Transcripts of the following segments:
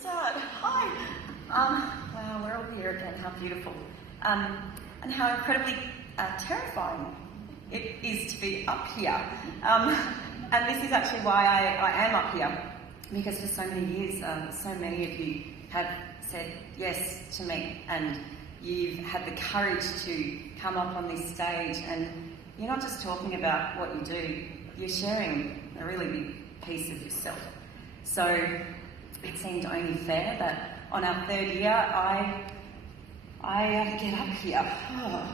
start. Hi. Wow, we're all here again. How beautiful. And how incredibly terrifying it is to be up here. And this is actually why I am up here, because for so many years, so many of you have said yes to me, and you've had the courage to come up on this stage, and you're not just talking about what you do, you're sharing a really big piece of yourself. So it seemed only fair that on our third year, I get up here. Oh.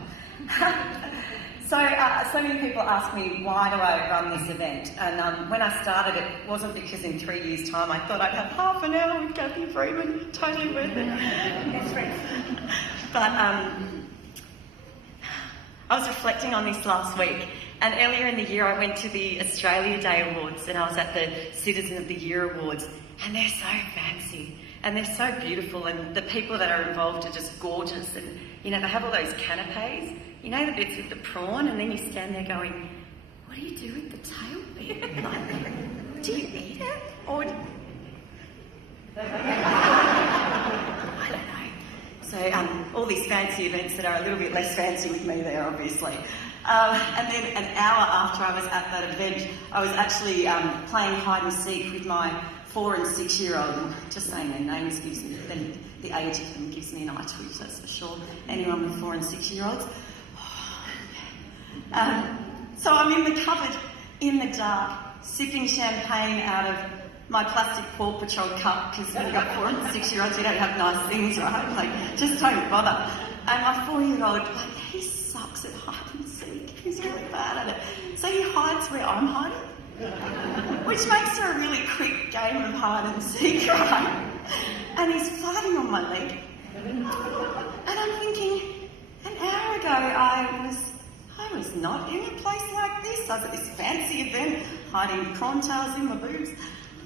So many people ask me, why do I run this event? And when I started, it wasn't because in 3 years' time I thought I'd have half an hour with Kathy Freeman, totally worth it. That's right. But I was reflecting on this last week, and earlier in the year I went to the Australia Day Awards, and I was at the Citizen of the Year Awards, and they're so fancy and they're so beautiful, and the people that are involved are just gorgeous, and you know, they have all those canapes, you know, the bits with the prawn, and then you stand there going, what do you do with the tail bit? Like, do you eat it? Or I don't know. So all these fancy events that are a little bit less fancy with me there, obviously. And then an hour after I was at that event, I was actually playing hide and seek with my 4 and 6 year old. Just saying their names gives me, the age of them gives me an eye twitch, that's for sure. Anyone with 4 and 6 year olds. So I'm in the cupboard, in the dark, sipping champagne out of my plastic Paw Patrol cup, because when you've got 4 and 6 year olds, you don't have nice things, right? Like, just don't bother. And my 4 year old, like, he sucks at hide and seek. He's really bad at it. So he hides where I'm hiding, which makes for a really quick game of hide and seek, right? And he's fighting on my leg. And I'm thinking, an hour ago I was not in a place like this. I was at this fancy event, hiding prawn tails in my boobs.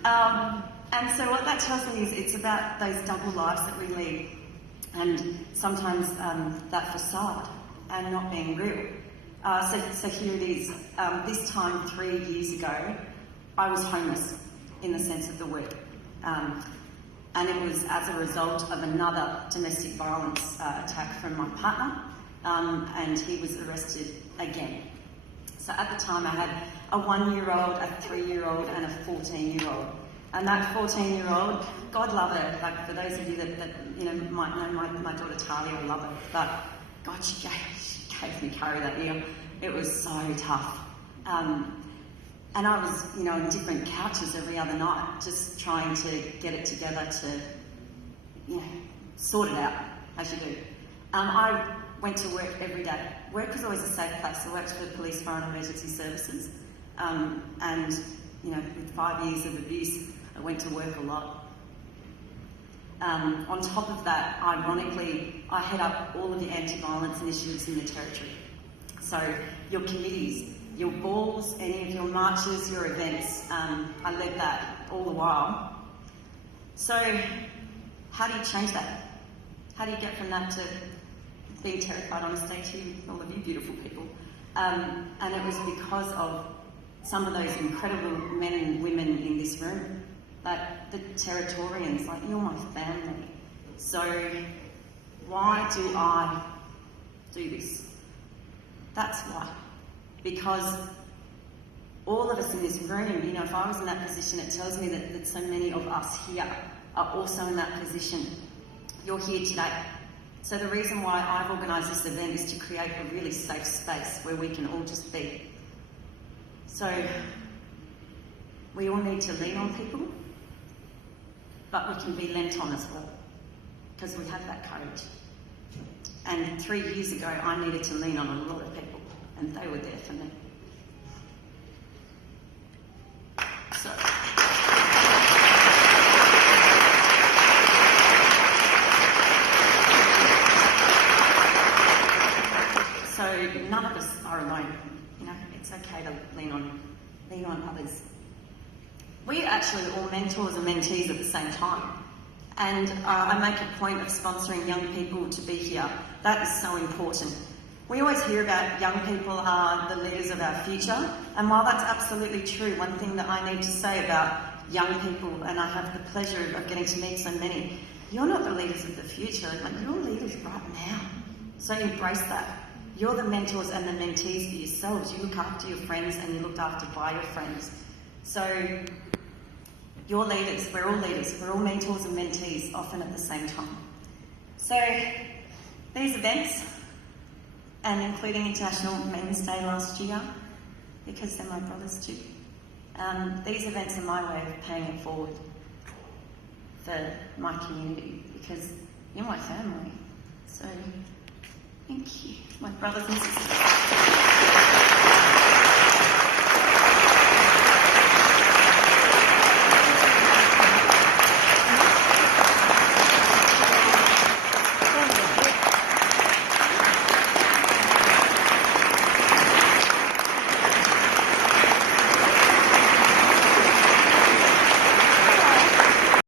And so what that tells me is it's about those double lives that we lead, and sometimes that facade and not being real. So here it is. This time 3 years ago, I was homeless in the sense of the word. And it was as a result of another domestic violence attack from my partner, and he was arrested again. So at the time I had a 1-year-old, a 3-year-old and a 14-year-old. And that 14-year-old, God love her, like for those of you that you know might know my daughter Talia, I love her, but God, she gave me curry that year. It was so tough. And I was, you know, on different couches every other night, just trying to get it together to, you know, sort it out, as you do. I went to work every day. Work was always a safe place. I worked for the Police, Fire and Emergency Services. And, you know, with 5 years of abuse, I went to work a lot. On top of that, ironically, I head up all of the anti-violence initiatives in the Territory. So your committees, your balls, any of your marches, your events, I led that all the while. So how do you change that? How do you get from that to being terrified on a stage here with all of you beautiful people? And it was because of some of those incredible men and women in this room, like the Territorians, like you're my family. So why do I do this? That's why. Because all of us in this room, you know, if I was in that position, it tells me that so many of us here are also in that position. You're here today. So the reason why I've organised this event is to create a really safe space where we can all just be. So we all need to lean on people, but we can be lent on as well, because we have that courage. And 3 years ago, I needed to lean on a lot of people, and they were there for me. So none of us are alone. You know, it's okay to lean on others. We are actually all mentors and mentees at the same time. And I make a point of sponsoring young people to be here. That is so important. We always hear about young people are the leaders of our future, and while that's absolutely true, one thing that I need to say about young people, and I have the pleasure of getting to meet so many. You're not the leaders of the future, like you're leaders right now. So embrace that. You're the mentors and the mentees for yourselves. You look after your friends and you look after by your friends. So you're leaders, we're all mentors and mentees, often at the same time. So these events, and including International Men's Day last year, because they're my brothers too, these events are my way of paying it forward for my community, because you're my family. So thank you, my brothers and sisters.